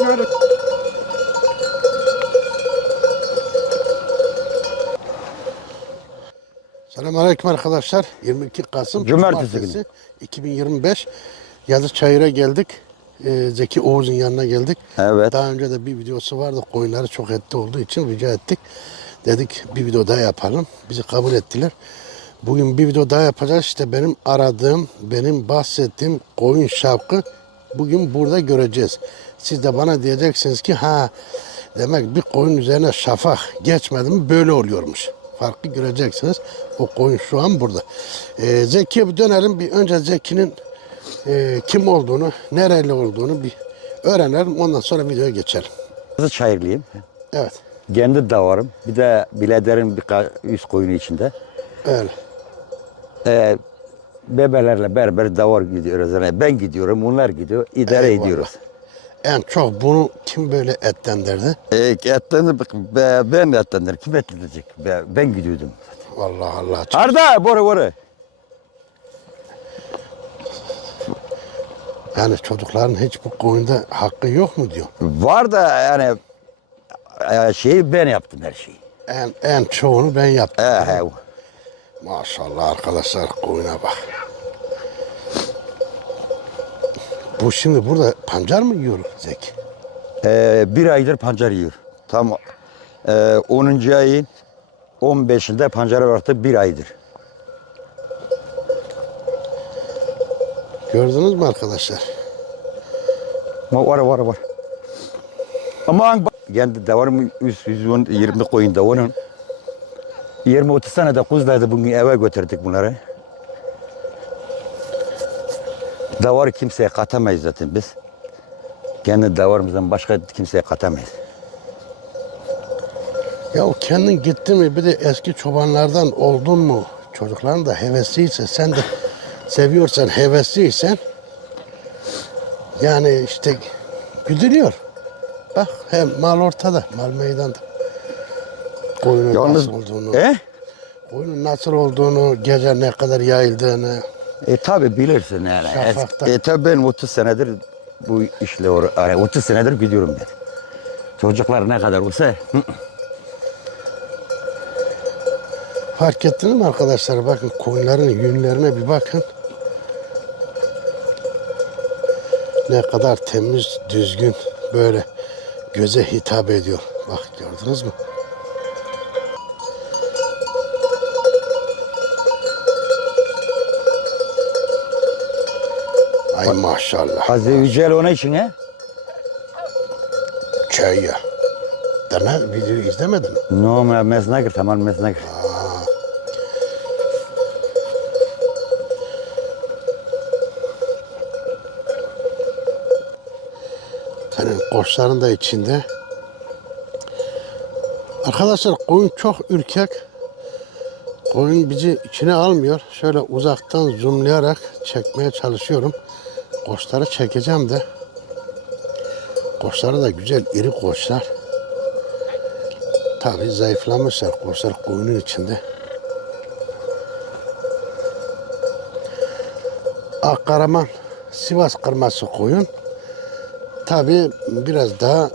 Nerede? Selamünaleyküm arkadaşlar. 22 Kasım Cumartesi 2025 Yazı Çayır'a geldik. Ee, Zeki Oğuz'un yanına geldik. Evet. Daha önce de bir videosu vardı. Koyunları çok etli olduğu için rica ettik. Dedik bir video daha yapalım. Bizi kabul ettiler. Bugün bir video daha yapacağız. İşte benim aradığım, benim bahsettiğim koyun şapkı bugün burada göreceğiz. Siz de bana diyeceksiniz ki ha demek bir koyun üzerine şafak geçmedi mi böyle oluyormuş. Farkı göreceksiniz. O koyun şu an burada. Ee, Zeki'ye bir dönelim. Bir önce Zeki'nin e, kim olduğunu, nereli olduğunu bir öğrenelim. Ondan sonra videoya geçelim. Kızı çayırlıyım. Evet. Kendi davarım. Bir de bilederin bir üst koyunu içinde. Öyle. Ee, bebelerle beraber davar gidiyoruz. Yani ben gidiyorum, onlar gidiyor. İdare Eyvallah. ediyoruz. En çok bunu kim böyle etlendirdi? Ee, etten, be, ben ettenler. Kim etlenecek? Be, ben gidiyordum. Vallahi Allah. Çok... Arda, bora bora. Yani çocukların hiç bu koyunda hakkı yok mu diyor. Var da yani e, şeyi ben yaptım her şeyi. En, en çoğunu ben yaptım. Ee, he. Maşallah arkadaşlar koyuna bak. Bu şimdi burada pancar mı yiyor Zeki? Ee, bir aydır pancar yiyor. Tam e, 10. ayın 15'inde pancara baktı bir aydır. Gördünüz mü arkadaşlar? Var var var. Aman. Kendi de var mı 110 20 koyun da onun. 20-30 tane de kuzlaydı bugün eve götürdük bunları. Davar kimseye katamayız zaten biz. Kendi davarımızdan başka kimseye katamayız. Ya o kendin gittin mi bir de eski çobanlardan oldun mu? Çocukların da hevesliyse sen de seviyorsan hevesliysen yani işte güdülüyor. Bak hem mal ortada, mal meydanda. Koyunun Yalnız nasıl olduğunu, e? koyunun nasıl olduğunu, gece ne kadar yayıldığını. E tabi bilirsin yani. Şafakta. E tabi ben 30 senedir bu işle uğra- yani 30 senedir gidiyorum ben. Çocuklar ne kadar olsa Fark ettiniz mi arkadaşlar? Bakın koyunların yünlerine bir bakın. Ne kadar temiz, düzgün, böyle göze hitap ediyor. Bak gördünüz mü? Ay maşallah. Hazreti Yücel onun için he? Çay ya. Deme videoyu izlemedin mi? No, me mesnagir, tamam mesnagir. Senin koçların da içinde. Arkadaşlar koyun çok ürkek. Koyun bizi içine almıyor. Şöyle uzaktan zoomlayarak çekmeye çalışıyorum. Koçları çekeceğim de. Koçları da güzel iri koçlar. Tabii zayıflamışlar koçlar koyunun içinde. Akkaraman Sivas kırması koyun. Tabii biraz daha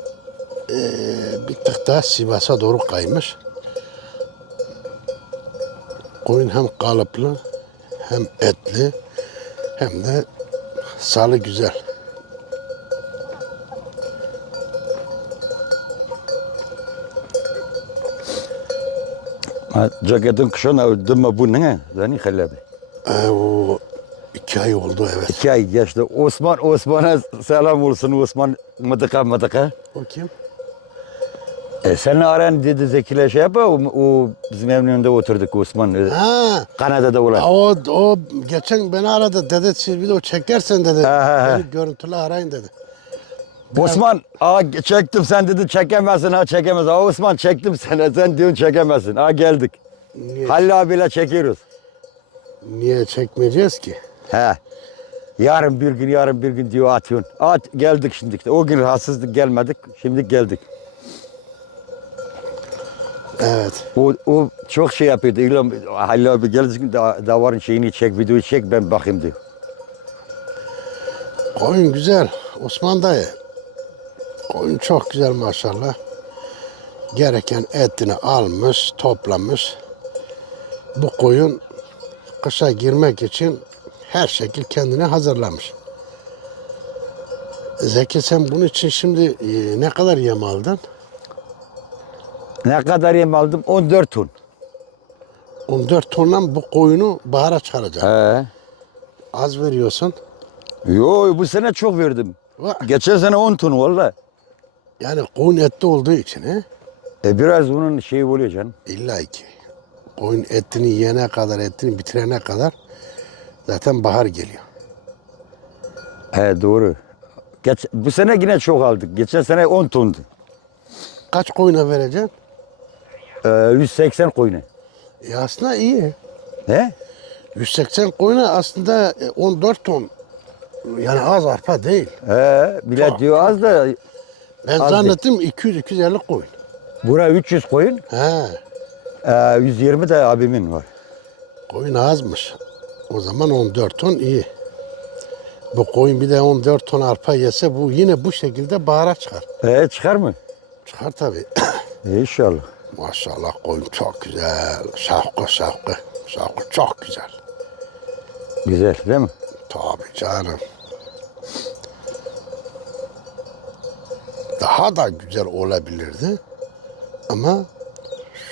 eee, bir tık daha Sivas'a doğru kaymış. Koyun hem kalıplı hem etli hem de salı güzel. Ceketin kışın öldüm bu ne? Beni halabi. Ee, o iki ay oldu evet. İki ay geçti. Osman, Osman'a selam olsun Osman mıdıka mıdıka. O kim? E, seni arayan dedi Zeki'yle şey yap, o, o bizim evin önünde oturduk Osman. Ha, Kanada'da olan. o, o geçen beni aradı dedi siz video çekersen dedi. Ha, ha, ha. Beni görüntülü arayın dedi. Osman, aa çektim sen dedi çekemezsin ha çekemez. Aa Osman çektim seni sen diyorsun çekemezsin. Aa geldik. Niye, Halil abiyle çekiyoruz. niye çekmeyeceğiz ki? He. Yarın bir gün yarın bir gün diyor atıyorsun. At geldik şimdi. O gün rahatsızlık gelmedik. Şimdi geldik. Evet. O, o çok şey yapıyordu. İlham, Halil abi geldi da, davarın şeyini çek, videoyu çek ben bakayım diyor. Koyun güzel. Osman dayı. Koyun çok güzel maşallah. Gereken etini almış, toplamış. Bu koyun kışa girmek için her şekil kendini hazırlamış. Zeki sen bunun için şimdi e, ne kadar yem aldın? Ne kadar yem aldım? 14 ton. 14 tonla bu koyunu bahara çıkaracaksın. He. Az veriyorsun. Yo bu sene çok verdim. Va- Geçen sene 10 ton valla. Yani koyun etli olduğu için he? E biraz onun şeyi oluyor canım. İlla ki. Koyun etini yene kadar, etini bitirene kadar zaten bahar geliyor. He doğru. Geç, bu sene yine çok aldık. Geçen sene 10 tondu. Kaç koyuna vereceksin? Ee, 180 koyunu. E aslında iyi. He? 180 koyuna aslında e, 14 ton. Yani az arpa değil. He, bile Çok. diyor az da Ben Az zannettim 200-250 koyun. bura 300 koyun. He, Ee, 120 de abimin var. koyun azmış. O zaman 14 ton iyi. Bu koyun bir de 14 ton arpa yese bu yine bu şekilde bahara çıkar. He, çıkar mı? Çıkar tabii. İnşallah. Maşallah koyun çok güzel. Şavkı şavkı. Şavkı çok güzel. Güzel değil mi? Tabii canım. Daha da güzel olabilirdi. Ama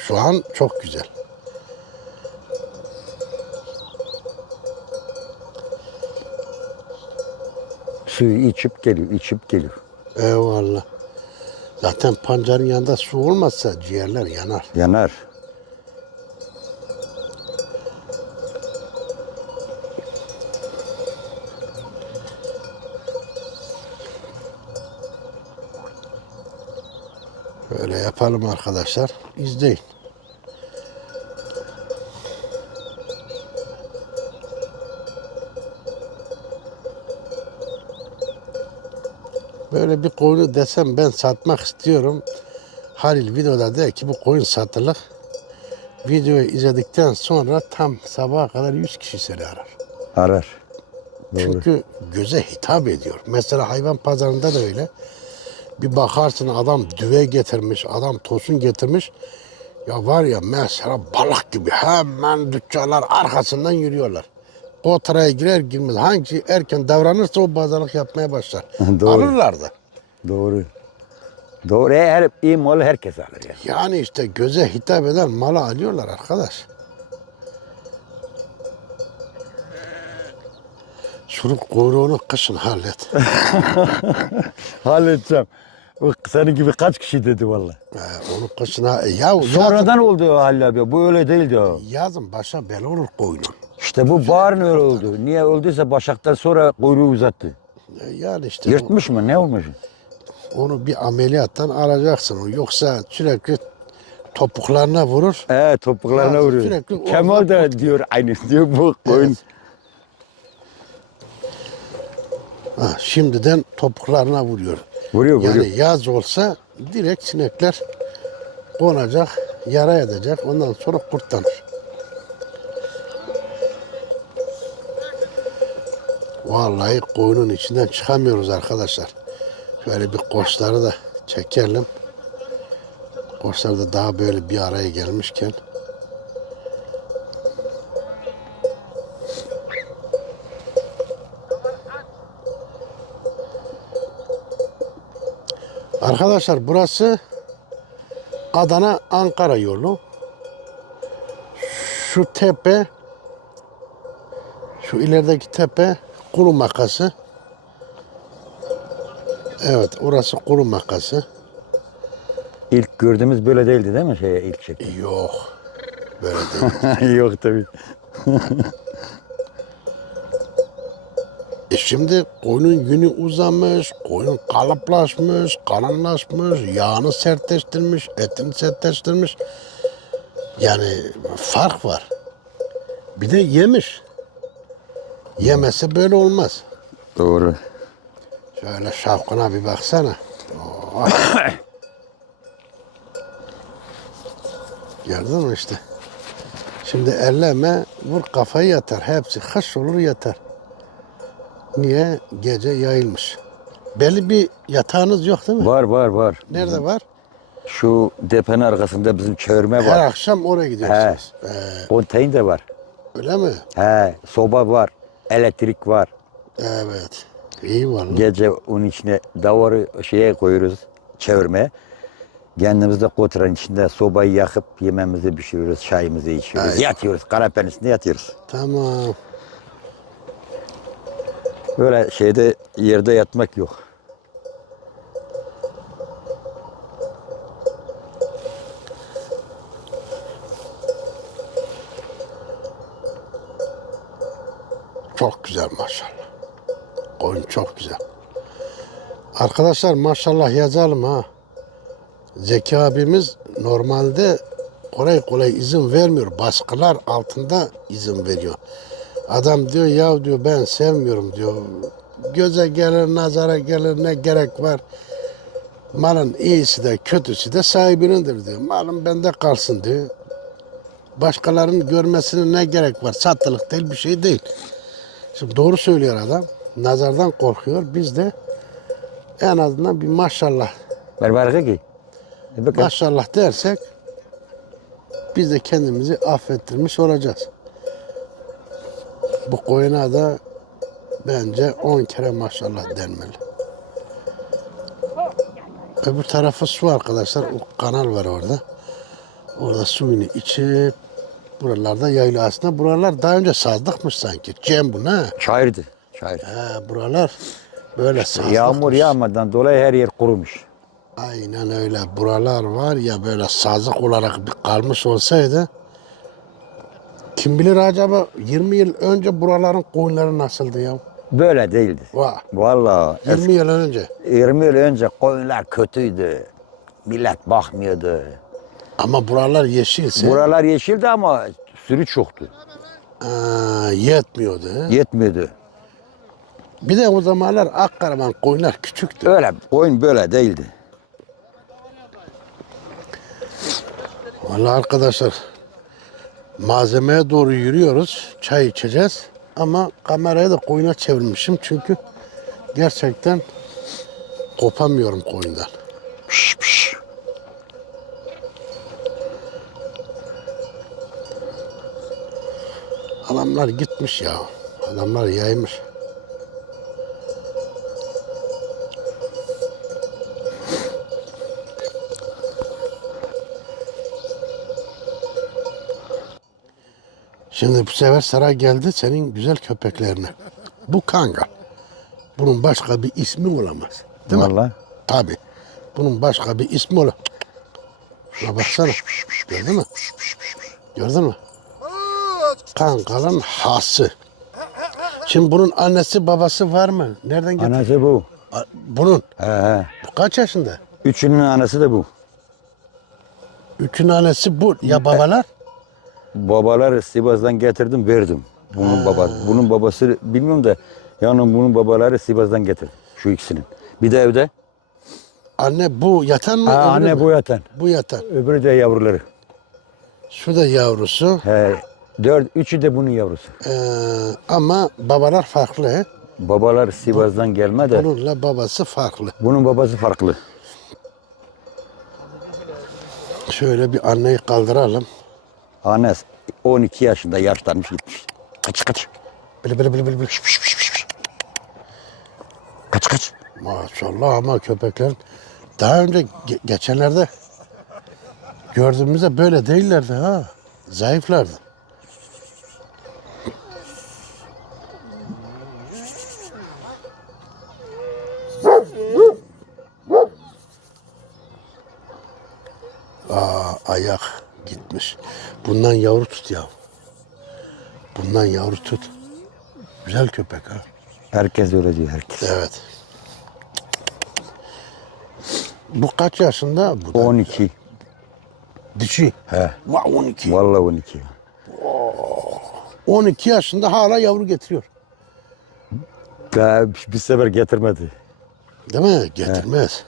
şu an çok güzel. Suyu içip geliyor, içip geliyor. Eyvallah. Zaten pancarın yanında su olmazsa ciğerler yanar. Yanar. Böyle yapalım arkadaşlar. İzleyin. Böyle bir koyunu desem ben satmak istiyorum. Halil videoda der ki bu koyun satılık. Videoyu izledikten sonra tam sabaha kadar 100 kişi seni arar. Arar. Doğru. Çünkü göze hitap ediyor. Mesela hayvan pazarında da öyle. Bir bakarsın adam düve getirmiş, adam tosun getirmiş. Ya var ya mesela balık gibi hemen dükkanlar arkasından yürüyorlar. O tıraya girer girmez hangisi erken davranırsa o pazarlık yapmaya başlar. Doğru. Alırlar da. Doğru. Doğru. Her iyi malı herkes alır yani. Yani işte göze hitap eden malı alıyorlar arkadaş. Şunun kuyruğunu kışın hallet. Halledeceğim. O senin gibi kaç kişi dedi valla. Ee, onu kışına ya yazın, Sonradan oldu o Halil abi. Bu öyle değildi o. yazın başa bela olur koyunun. İşte bu öyle oldu. Niye olduysa Başak'tan sonra kuyruğu uzattı. Ee, Yani işte Yırtmış mı? Ne olmuş? onu bir ameliyattan alacaksın. Yoksa sürekli topuklarına vurur. He topuklarına Ya, vuruyor. sürekli Kemal da diyor aynı diyor bu koyun. Ha, şimdiden topuklarına vuruyor. Vuruyor vuruyor. Yani yaz olsa direkt sinekler konacak, yara edecek. Ondan sonra kurtlanır. Vallahi koyunun içinden çıkamıyoruz arkadaşlar. Şöyle bir koçları da çekelim. Koçlar da daha böyle bir araya gelmişken. Arkadaşlar burası Adana Ankara yolu. Şu tepe şu ilerideki tepe kuru makası. Evet orası kuru makası. İlk gördüğümüz böyle değildi değil mi şeye ilk çekim? Yok. Böyle değil. Yok tabii. E şimdi koyunun yünü uzamış, koyun kalıplaşmış, kalınlaşmış, yağını sertleştirmiş, etini sertleştirmiş. Yani fark var. Bir de yemiş. Yemesi böyle olmaz. Doğru. Şöyle şapkına bir baksana. Oh. Gördün mü işte. Şimdi elleme, vur kafayı yatar. Hepsi kış olur yatar. Niye? Gece yayılmış. Belli bir yatağınız yok değil mi? Var var var. Nerede var? Şu depenin arkasında bizim çevirme Her var. akşam oraya gidiyorsunuz. Ee, Konteyner de var. öyle mi? He, soba var. Elektrik var. Evet. İyi vallahi. Gece onun içine davarı şeye koyuyoruz çevirmeye. Kendimiz de koturan içinde sobayı yakıp yememizi pişiriyoruz, çayımızı içiyoruz. Ay. Yatıyoruz, kanepenin üstünde yatıyoruz. Tamam. Böyle şeyde yerde yatmak yok. Çok güzel maşallah. Koyun çok güzel. Arkadaşlar maşallah yazalım ha. Zeki abimiz normalde kolay kolay izin vermiyor. Baskılar altında izin veriyor. Adam diyor ya diyor ben sevmiyorum diyor. Göze gelir, nazara gelir ne gerek var. Malın iyisi de kötüsü de sahibinindir diyor. Malın bende kalsın diyor. Başkalarının görmesine ne gerek var? Satılık değil bir şey değil. Şimdi doğru söylüyor adam. Nazardan korkuyor. Biz de en azından bir maşallah Ver barkı ki. E maşallah dersek biz de kendimizi affettirmiş olacağız. Bu koyuna da bence 10 kere maşallah denmeli. Öbür tarafı su arkadaşlar. O kanal var orada. Orada suyunu içip buralarda yayla aslında buralar daha önce sazlıkmış sanki. Cem bu ne? Çayırdı. Çayır. He, buralar böyle sazlıkmış. Yağmur yağmadan dolayı her yer kurumuş. Aynen öyle. Buralar var ya böyle sazlık olarak bir kalmış olsaydı kim bilir acaba 20 yıl önce buraların koyunları nasıldı ya? Böyle değildi. Vah. Vallahi 20 yıl önce. 20 yıl önce koyunlar kötüydü. Millet bakmıyordu. Ama buralar yeşilse Buralar yeşildi ama sürü çoktu. aa, yetmiyordu. he. Yetmiyordu. Bir de o zamanlar Akkaraman koyunlar küçüktü. Öyle koyun böyle değildi. Vallahi arkadaşlar malzemeye doğru yürüyoruz. Çay içeceğiz. Ama kamerayı da koyuna çevirmişim çünkü gerçekten kopamıyorum koyundan. Piş piş. Adamlar gitmiş ya. Adamlar yaymış. Şimdi bu sefer sıra geldi senin güzel köpeklerine. Bu kangal. Bunun başka bir ismi olamaz. Değil mi? Vallahi. Tabii. Bunun başka bir ismi olamaz. Şuna baksana. Gördün mü? Gördün mü? Kangalın hası. Şimdi bunun annesi babası var mı? Nereden getirdi? Anası bu. A- Bunun. He he. Kaç yaşında? Üçünün anası da bu. Üçün annesi bu. Ya babalar? Babaları Sivas'tan getirdim verdim. Bunun baba, bunun babası bilmiyorum da yani bunun babaları Sivas'tan getirdi. Şu ikisinin. Bir de evde. Anne bu yatan mı? Ha, öbürü anne mü? bu yatan. Bu yatan. Öbürü de yavruları. Şu da yavrusu. He. Dört, üçü de bunun yavrusu. Ee, ama babalar farklı. Babalar Sivas'tan gelme de Bununla babası farklı. bunun babası farklı. Şöyle bir anneyi kaldıralım. Annes 12 yaşında yaşlanmış gitmiş. Kaç kaç. Bili bili bili bili bili. Kaç kaç. Maşallah ama köpekler daha önce ge- geçenlerde gördüğümüzde böyle değillerdi ha. Zayıflardı. Aa, ayak gitmiş. Bundan yavru tut ya. Bundan yavru tut. Güzel köpek ha. Herkes öyle diyor herkes. Evet. Bu kaç yaşında? Bu da 12. dişi. He. Va 12. Vallahi 12. 12 yaşında hala yavru getiriyor. Daha bir sefer getirmedi. Değil mi? Getirmez.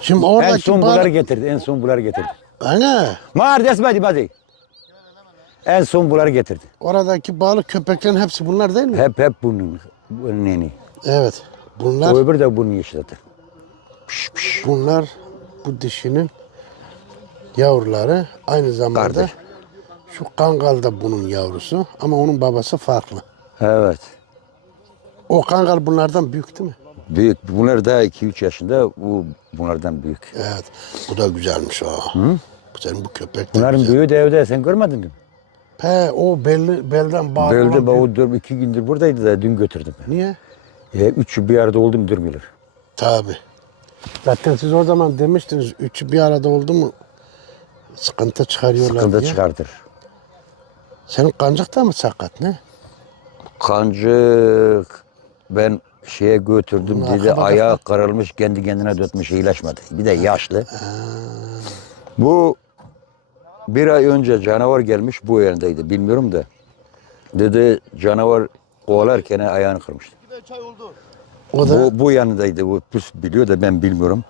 Şimdi En oradaki son bal... bunları getirdi. En son bunları getirdi. Ana, Mar desmedi hadi. En son bunları getirdi. oradaki balık köpeklerin hepsi bunlar değil mi? Hep hep bunun. Bunun neni. Evet. Bunlar O öbür de bunun yeşil zaten. bunlar bu dişinin yavruları aynı zamanda Kardeş. şu kangal da bunun yavrusu ama onun babası farklı. Evet. O kangal bunlardan büyük değil mi? Büyük. Bunlar daha 2-3 yaşında. Bu bunlardan büyük. Evet. Bu da güzelmiş o. Senin bu köpek de Bunların güzel. büyüğü de evde. Sen görmedin mi? He o belli, belden bağlı Böyle olan dur iki gündür buradaydı da dün götürdüm. Niye? E, üçü bir arada oldu mu durmuyorlar. Tabi. Zaten siz o zaman demiştiniz üçü bir arada oldu mu sıkıntı çıkarıyorlar Sıkıntı diye. çıkartır. Senin kancık da mı sakat ne? Kancık ben şeye götürdüm Bunun dedi ayağı kırılmış kendi kendine dötmüş iyileşmedi. Bir de yaşlı. Bu bir ay önce canavar gelmiş bu yerindeydi bilmiyorum da. Dedi canavar kovalarken ayağını kırmıştı. O da Bu, bu yanındaydı. Bu pus biliyor da ben bilmiyorum.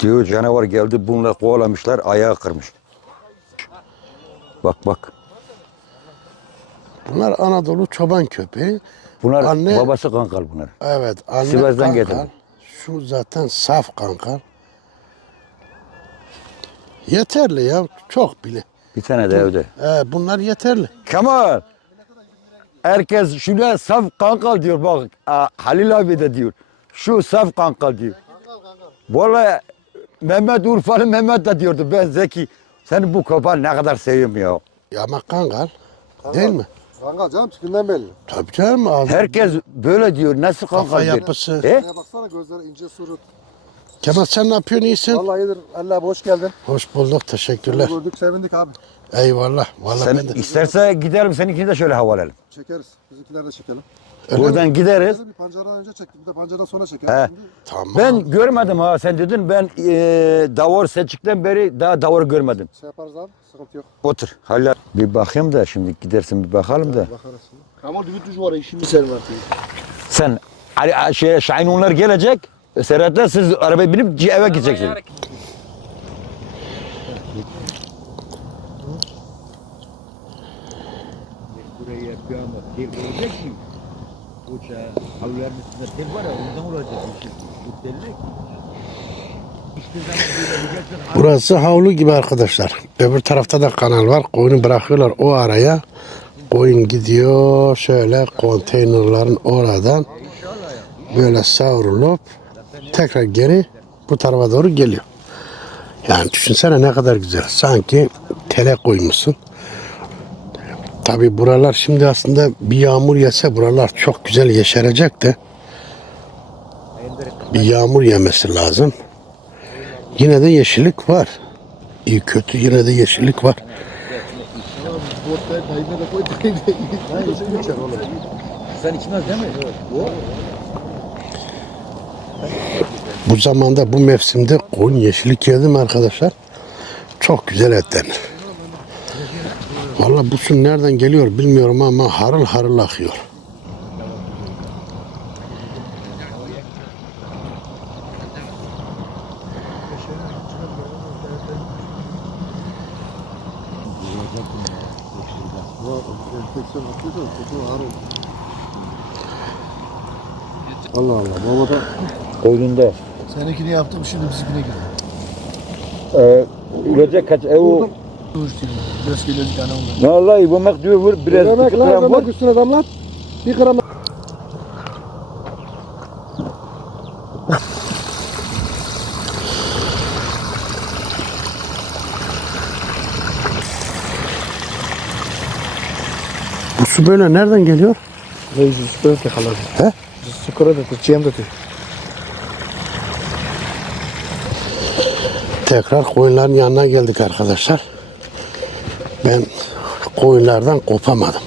Diyor canavar geldi bununla kovalamışlar ayağı kırmış. Bak bak. bunlar Anadolu çoban köpeği. Bunlar Anne- babası kankal bunlar. Evet anne Sivas'tan kankal. getirdim. Şu zaten saf kankal. Yeterli ya çok bile. Bir tane de evde. Ee, bunlar yeterli. Kemal. Herkes şuna saf kankal diyor bak. Halil abi de diyor. Şu saf kankal diyor. Vallahi Mehmet Urfalı Mehmet de diyordu ben Zeki. Seni bu köpeği ne kadar seviyorum ya. Ya ama kankal değil mi? Kanka canım tipinden belli. Tabii canım abi. Herkes böyle diyor. Nasıl kankal Kafa diyor. yapısı. E? Şuraya baksana gözleri ince surut. Kemal sen ne yapıyorsun iyisin? Vallahi iyidir. Allah abi hoş geldin. Hoş bulduk teşekkürler. Gördük sevindik abi. Eyvallah. Vallahi Sen ben de. isterse gidelim seninkini de şöyle havalayalım. Çekeriz. Bizimkiler de çekelim. Öyle mi? Buradan gideriz. Bir pancardan önce çektik. Bir de pancardan sonra çekelim. He. Tamam. Ben görmedim ha sen dedin ben e, davor seçikten beri daha davor görmedim. şey yaparız abi. Sıkıntı yok. Otur. Hala bir bakayım da şimdi gidersin bir bakalım da. Bakarız. Ama düğüt düş var işimiz sen var. Sen Ali, şey, Şahin onlar gelecek. Serhat'la siz arabaya binip eve gideceksiniz. Buraya bir ki uçağa halıların üstünde tel var ya ondan olacak bir şey. Bu tel ne ki? Hiçbir zaman böyle diyeceksin. Burası havlu gibi arkadaşlar. Öbür tarafta da kanal var. Koyunu bırakıyorlar o araya. Koyun gidiyor şöyle konteynerların oradan böyle savrulup tekrar geri bu tarafa doğru geliyor. Yani düşünsene ne kadar güzel. Sanki tele koymuşsun. Tabi buralar şimdi aslında bir yağmur yese buralar çok güzel yeşerecek de bir yağmur yemesi lazım. Yine de yeşillik var. İyi kötü yine de yeşillik var. Sen içmez. Bu zamanda bu mevsimde koyun yeşillik yedim arkadaşlar. Çok güzel etlenir. Valla bu su nereden geliyor bilmiyorum ama harıl harıl akıyor. Allah Allah. Babada Oyunda. Seninkini yaptım şimdi bizimkine gidiyor. Ee, ürecek kaç ev o. Dur şimdi. Göz geliyor bir tane ondan. Vallahi bu mek diyor vur biraz Demek iki lan gram vur. üstüne damlat. Bir gram Bu su böyle nereden geliyor? Ne yüzü sıkıra da kalar. He? Sıkıra da tutacağım da tut. Tekrar koyunların yanına geldik arkadaşlar. Ben koyunlardan kopamadım.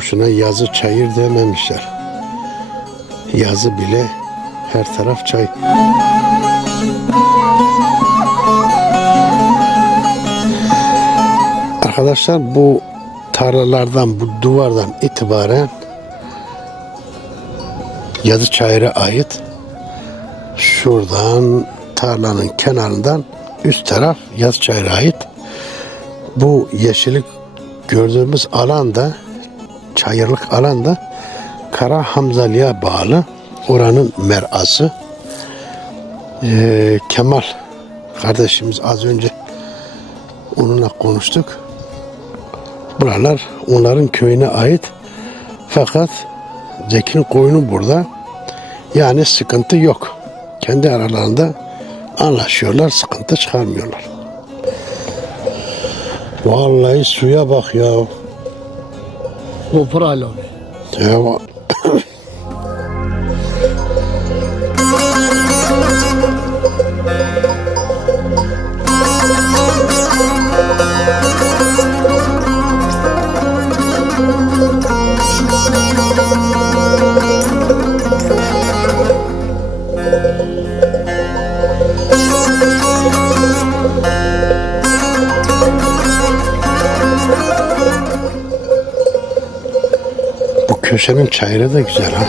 Boşuna yazı çayır dememişler. Yazı bile her taraf çay. Arkadaşlar bu tarlalardan, bu duvardan itibaren Yazı Çayır'a ait şuradan tarlanın kenarından üst taraf Yazı Çayır'a ait. Bu yeşillik gördüğümüz alanda çayırlık alanda Kara Hamzalı'ya bağlı oranın merası. Ee, Kemal kardeşimiz az önce onunla konuştuk. Buralar onların köyüne ait. Fakat Zeki'nin koyunu burada. Yani sıkıntı yok. Kendi aralarında anlaşıyorlar, sıkıntı çıkarmıyorlar. Vallahi suya bak ya. Vapur hala köşenin çayırı da güzel ha.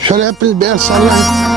Şöyle hepiniz bir el sallayın.